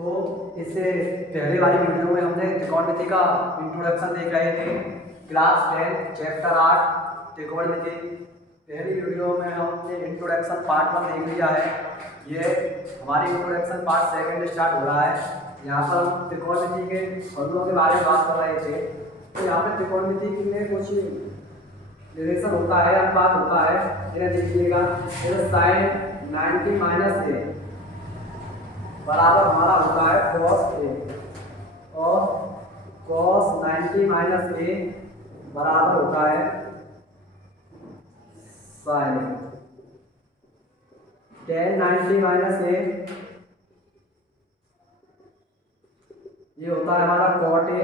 तो इससे पहले वाली वीडियो में हमने त्रिकोणमिति का इंट्रोडक्शन देख रहे थे। Class 10 chapter 8 त्रिकोणमिति। पहली वीडियो में हमने इंट्रोडक्शन पार्ट 1 देख लिया है। ये हमारी इंट्रोडक्शन पार्ट 2 स्टार्ट हो रहा है। यहाँ पर हम त्रिकोणमिति के फॉर्मूलों के बारे में बात कर रहे थे। तो यहाँ पर त्रिकोणमिति में कुछ रिलेशन होता है, अनुपात होता है। इन्हें देखिएगा, साइन 90 माइनस ए बराबर हमारा होता है cos ए, और cos 90 माइनस ए बराबर होता है sin tan 90 माइनस ए, ये होता है हमारा cot ए,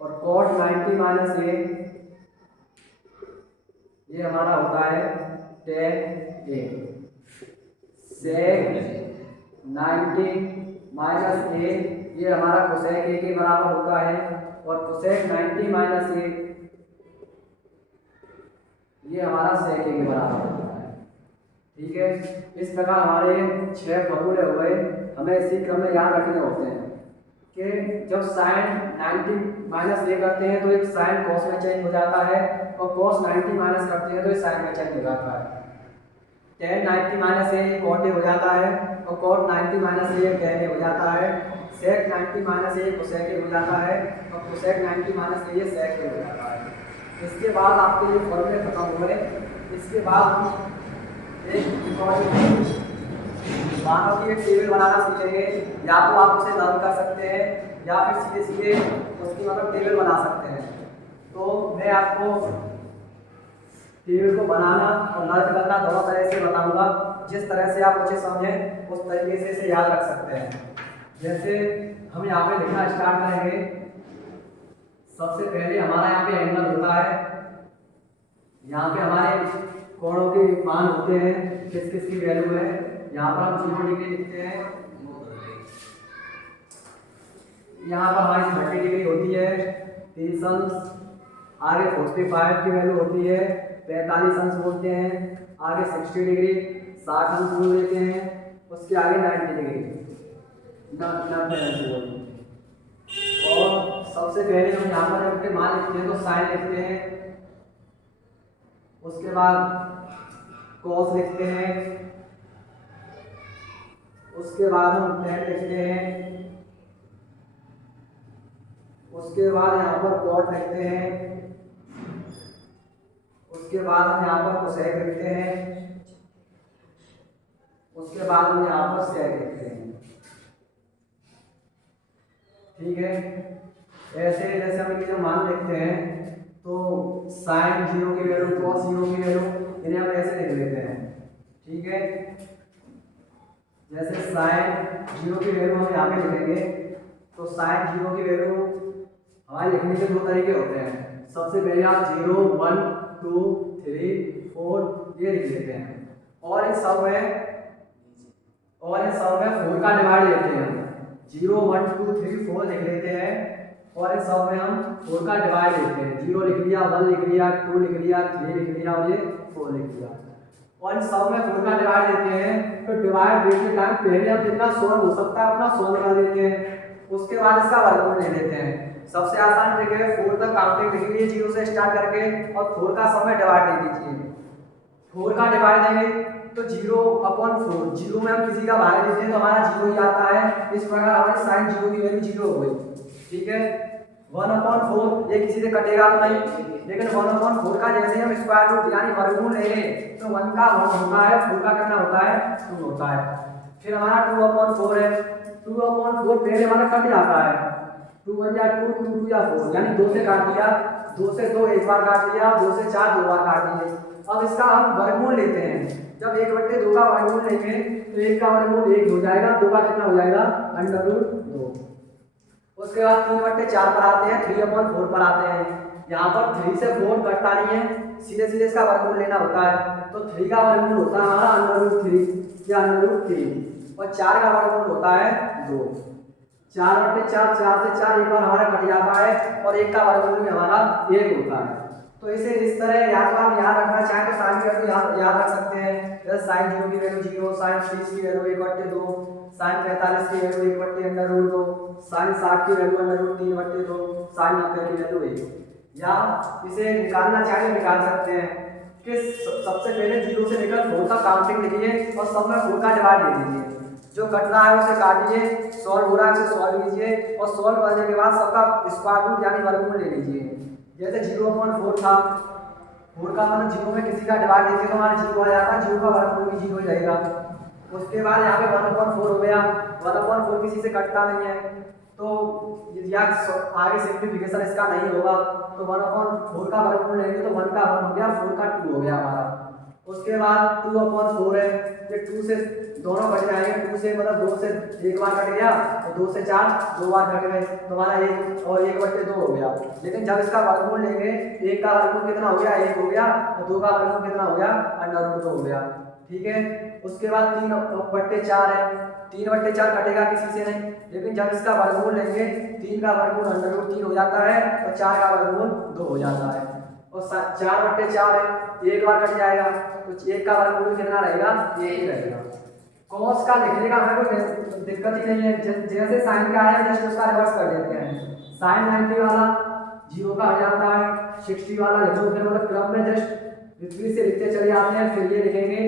और cot 90 माइनस ए ये हमारा होता है tan ए। sec 90 माइनस ए ये हमारा कोसेक ए के बराबर होता है, और कोसेक 90 माइनस ए ये हमारा सेक ए के बराबर होता है। ठीक है, इस प्रकार हमारे 6 फॉर्मूले हो गए। हमें इसी क्रम में याद रखने होते हैं कि जब साइन 90 माइनस ए करते हैं तो एक साइन कॉस में चेंज हो जाता है, और कॉस 90 माइनस करते हैं तो एक साइन में चेंज हो जाता है। tan 90 minus A cot A हो जाता है, और cot 90 minus A tan A हो जाता है। sec 90 minus A cosec A हो जाता है, और cosec 90 minus A sec A हो जाता है। इसके बाद आपके ये फॉर्मूले खत्म हो गए। इसके बाद हम एक मानों की एक टेबल बनाना सीखेंगे। या तो आप उसे लर्न कर सकते हैं, या फिर सीधे सीधे उसकी मतलब टेबल बना सकते हैं। तो मैं आपको टेबल को बनाना और लर्न करना दोनों तरह से बताऊंगा। जिस तरह से आप उसे समझें उस तरीके से इसे याद रख सकते हैं। जैसे हम यहाँ पे लिखना स्टार्ट करेंगे। सबसे पहले हमारा यहाँ पे एंगल होता है। यहाँ पे हमारे कोणों के मान होते हैं, किस किस की वैल्यू है। यहाँ पर हम 0 डिग्री लिखते हैं। यहाँ पर हमारी 30 डिग्री होती है। 30 अंश, आगे 45 की वैल्यू होती है। 45 अंश बोलते हैं। आगे 60 डिग्री 60 अंश बोल देते हैं। उसके आगे 90 डिग्री 90 अंश बोलते हैं। और सबसे पहले हम यहाँ पर अपने मान लिखते हैं तो साइन लिखते हैं। उसके बाद कॉस लिखते हैं। उसके बाद हम tan लिखते हैं। उसके बाद यहाँ पर cot लिखते हैं। उसके बाद हम यहाँ पर कोसेक लिखते हैं। उसके बाद हम यहाँ पर सेक लिखते हैं। ठीक है, ऐसे जैसे हम इनके मान लिखते हैं तो साइन 0 की वैल्यू, कॉस 0 की वैल्यू, इन्हें हम ऐसे लिख लेते हैं। ठीक है, जैसे साइन 0 की वैल्यू हम यहाँ पे लिखेंगे तो साइन 0 की वैल्यू हमारे लिखने के 2 तरीके होते हैं। सबसे पहले आप 0 1 2 3 4 ये लिख लेते हैं, और इन सब में 4 का डिवाइड लेते हैं। 0 1 2 3 4 लिख लेते हैं, और इन सब में हम 4 का डिवाइड लेते हैं। 0 लिख लिया, 1 लिख लिया, 2 लिख लिया, 3 लिख लिया, और ये 4 लिख लिया, और इन सब में 4 का डिवाइड लेते हैं। तो डिवाइड देते टाइम पहले हम जितना सॉल्व हो सकता है अपना सॉल्व कर लेते हैं। उसके बाद इसका वर्गमूल ले लेते हैं। सबसे आसान ट्रिक है, 4 तक काउंटिंग लिख लीजिए 0 से स्टार्ट करके, और 4 का सब में डिवाइड दे दीजिए। 4 का डिवाइड देंगे तो 0/4, 0 में हम किसी का भाग देते हैं तो हमारा 0 ही आता है। इस प्रकार हमारी साइन 0 की वैल्यू 0 हो गई। ठीक है, 1/4 ये किसी से कटेगा तो नहीं, लेकिन 1/4 का जैसे हम स्क्वायर रूट यानी वर्गमूल ले लें तो 1 का 1 होता है, 4 का कितना होता है 2 होता है। फिर हमारा 2/4 है। 2/4 पहले हमारा कट जाता है। 2 1 या 2 2 2 या 4 यानी 2 से काट दिया, 2 से 2 एक बार काट दिया, 2 से 4 2 बार काट दिए। अब इसका हम वर्गमूल लेते हैं। जब 1/2 का वर्गमूल लेंगे तो 1 का वर्गमूल 1 हो जाएगा, 2 का कितना हो जाएगा √2। उसके बाद 3/4 पर आते हैं, 3/4 पर आते हैं। यहाँ पर 3 से 4 कटता नहीं है, सीधे सीधे इसका वर्गमूल लेना होता है। तो 3 का वर्गमूल होता है हमारा √3 या √3, और 4 का वर्गमूल होता है 2। 4/4 4 से 4 एक बार हमारा कट जाता है, और 1 का वर्गमूल भी हमारा 1 होता है। तो इसे इस तरह या तो आप याद रखना चाहें तो साइन की वैल्यू याद रख सकते हैं, जैसे साइन 0 की वैल्यू 0, साइन 30 की वैल्यू 1/2, साइन 45 की वैल्यू 1/√2, साइन 60 की वैल्यू √3/2, साइन 90 की वैल्यू 1। या इसे निकालना चाहें तो निकाल सकते हैं कि सबसे पहले 0 से लेकर 4 तक काउंटिंग लिखिए और सब में 4 का डिवाइड दे दीजिए, जो कट रहा है उसे काटिए, सॉल्व हो रहा है उसे सॉल्व कीजिए और सॉल्व करने के बाद सबका स्क्वायर रूट यानी वर्गमूल ले लीजिए। जैसे 0/4 था, 4 का मतलब 0 में किसी का डिवाइड देते तो हमारा 0 आ जाता, 0 का वर्गमूल भी 0 ही रहेगा। उसके बाद यहाँ पे 1/4 हो गया, 1/4 किसी से कटता नहीं है तो या आगे सिंप्लीफिकेशन इसका नहीं होगा, तो 1/4 का वर्गमूल लेंगे तो 1 का 1 हो गया, 4 का 2 हो गया हमारा। उसके बाद 2/4 है, ये 2 से दोनों कट जाएंगे, 2 से मतलब 2 से एक बार कट गया और 2 से 4 2 बार कट गए, तो हमारा 1 और 1/2 हो गया। लेकिन जब इसका वर्गमूल लेंगे, 1 का वर्गमूल कितना हो गया, 1 हो गया, और 2 का वर्गमूल कितना हो गया, √2 हो गया। ठीक है, उसके बाद 3/4 है, 3/4 कटेगा किसी से नहीं, लेकिन जब इसका वर्गमूल लेंगे 3 का वर्गमूल √3 हो जाता है और 4 का वर्गमूल 2 हो जाता है। और 4/4 है, एक बार कट जाएगा तो 1 का वर्गमूल कितना रहेगा, 1 ही रहेगा। कॉस का लिखने का हमें कोई दिक्कत ही नहीं है, जैसे साइन का आया जस्ट उसका रिवर्स कर देते हैं। साइन 90 वाला 0 का आ जाता है, 60 वाला लिखो, फिर मतलब क्रम में जस्ट विपरीत से लिखते चले जाते हैं, फिर ये लिखेंगे,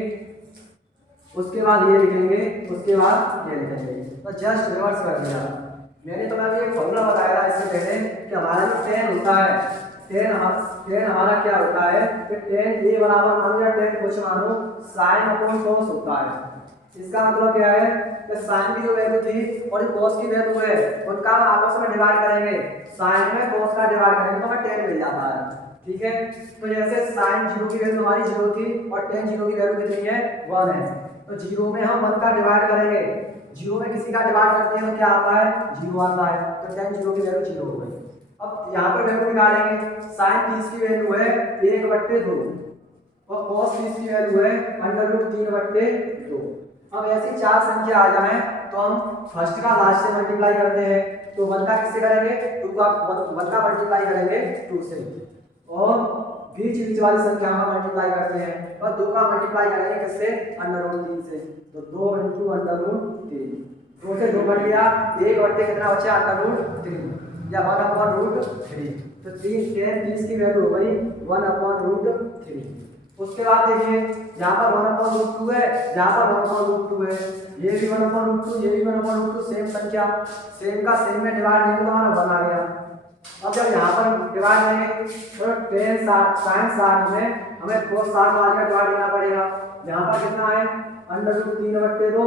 उसके बाद ये लिखेंगे, उसके बाद ये लिखेंगे, तो जस्ट रिवर्स कर दिया। मैंने तो अभी एक फॉर्मूला बताया था इससे पहले कि हमारा जो tan होता है, tan हमारा क्या होता है कि tan a बराबर मानो या tan कुछ मानो sin/cos होता है। इसका मतलब क्या है कि sin की जो वैल्यू थी और cos की वैल्यू है उनका हम आपस में डिवाइड करेंगे, sin में cos का डिवाइड करेंगे तो हमें tan मिल जाता है। ठीक है, तो जैसे sin 0 की वैल्यू हमारी 0 थी और tan 0 की वैल्यू कितनी है, 1 है, तो 0 में हम 1 का डिवाइड करेंगे, 0 में किसी का डिवाइड करते हैं तो क्या आता है, 0 आता है, तो tan 0 की वैल्यू 0 हो गई। अब यहाँ पर वैल्यू निकालेंगे, sin 30 की वैल्यू है 1/2 और cos 30 की वैल्यू है √3/2। अब ऐसी 4 संख्या आ जाए तो हम फर्स्ट का लास्ट से मल्टीप्लाई करते हैं, तो 1 का किससे करेंगे, 2 का 1 का मल्टीप्लाई करेंगे 2 से, और बीच वाली संख्या का मल्टीप्लाई करते हैं और 2 का मल्टीप्लाई करेंगे किससे, √3 से, तो 2 × √3, 2 से 2 कट गया, 1/2 कितना बचा, √3 या 1/√3, तो 30 की वैल्यू हो गई 1/√3। उसके बाद देखिए यहाँ पर 1/√2 है, यहाँ पर 1/√2 है, ये भी 1/√2, ये भी 1/√2, सेम संख्या, सेम का सेम में डिवाइड नहीं तो हमारा 1 आ गया। अब जब यहाँ पर डिवाइड करेंगे तो tan sin 60 में हमें cos 60 वाले का डिवाइड करना पड़ेगा। यहाँ पर कितना है, √3/2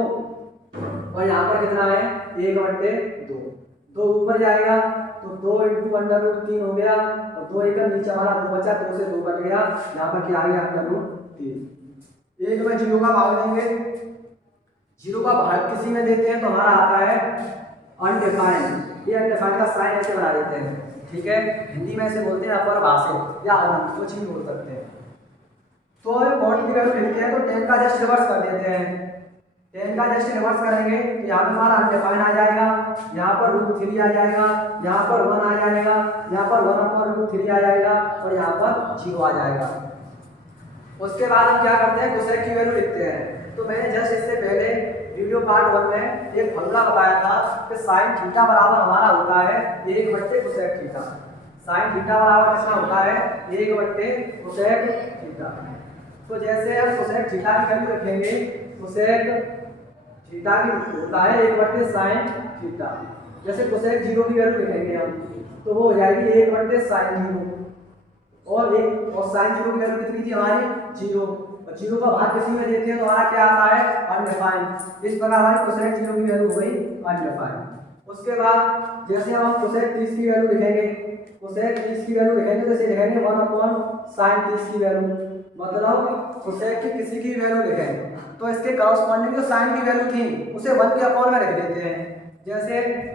और यहाँ पर कितना है, 1/2, तो ऊपर जाएगा तो 2 × √3 हो गया और 2 एक नीचे हमारा 2 बचा, 2 से 2 कट गया, यहाँ पर क्या आ गया, √3। एक में 0 का भाग देंगे, 0 का भाग किसी में देते हैं तो हमारा आता है अनडिफाइंड, ये अनडिफाइंड का साइन ऐसे बना देते हैं। ठीक है, हिंदी में ऐसे बोलते हैं अपरिभाषित या अनंत, कुछ भी बोल सकते हैं। तो कौन की वैल्यू लिखते हैं तो tan का जस्ट रिवर्स कर देते हैं, tan का जस्ट रिवर्स करेंगे तो यहाँ पे हमारा अनडिफाइंड आ जाएगा, यहाँ पर √3 आ जाएगा, यहाँ पर 1 आ जाएगा, यहाँ पर 1/√3 आ जाएगा और यहाँ पर 0 आ जाएगा। उसके बाद हम क्या करते हैं, कोसेक की वैल्यू लिखते हैं। तो मैंने जस्ट इससे पहले वीडियो पार्ट 1 में एक फॉर्मूला बताया था कि sin थीटा बराबर हमारा होता है 1/कोसेक थीटा। sin थीटा बराबर कितना होता है, 1/कोसेक थीटा। तो जैसे हम कोसेक थीटा की वैल्यू रखेंगे, कोसेक थीटा की होता है 1/sin थीटा। जैसे कोसेक 0 की वैल्यू लिखेंगे हम तो वो हो जाएगी 1/sin 0 और sin 0 की वैल्यू कितनी थी हमारी, 0, और 0 का भाग किसी में देते हैं तो हमारा क्या आता है, अनडिफाइंड। इस प्रकार हमारी कोसेक 0 की वैल्यू हो गई अनडिफाइंड। उसके बाद जैसे हम कोसेक 30 की वैल्यू लिखेंगे, कोसेक 30 की वैल्यू लिखेंगे तो इसे लिखेंगे 1/sin 30 की वैल्यू, मतलब कोसेक की किसी की वैल्यू लिखेंगे तो इसके कॉरस्पॉन्डिंग जो साइन की वैल्यू थी उसे 1 के अपॉन में रख देते हैं। जैसे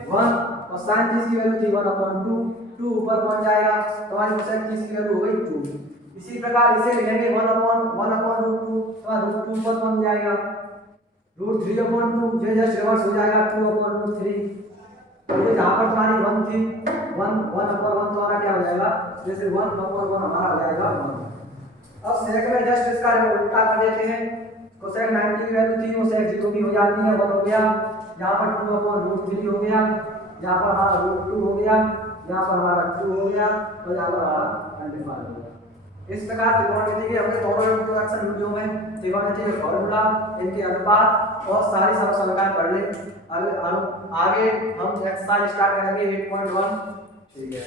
1 और sin 30 की वैल्यू थी 1/2, 2 ऊपर पहुंच जाएगा तो हमारी कोसेक 30 की वैल्यू हो गई 2। इसी प्रकार इसे लिखेंगे 1/√2 तो √2 ऊपर पहुंच जाएगा, √3/2 ये जस्ट रिवर्स हो जाएगा 2/√3। तो ये जहाँ पर तुम्हारी 1 थी वन वन अपर वन तो हमारा क्या हो जाएगा, जैसे वन अपर वन हमारा हो जाएगा 1। अब सेक में जस्ट इसका उल्टा कर देते हैं, कोसेक 90 की वैल्यू थी वो सेक 0 की हो जाती है, 1 हो गया, यहाँ पर 2 अपॉन रूट 3 हो गया, यहाँ पर हमारा रूट 2 हो गया, यहाँ पर हमारा 2 हो गया, तो यहाँ पर हमारा 25 हो गया। इस प्रकार त्रिकोणमिति के हमने दोनों इंट्रोडक्शन वीडियो में त्रिकोणमिति के फॉर्मूला, इनके अनुपात और सारी समसंख्याएं पढ़ ले। आगे हम एक्सरसाइज स्टार्ट करेंगे 8.1। ठीक है।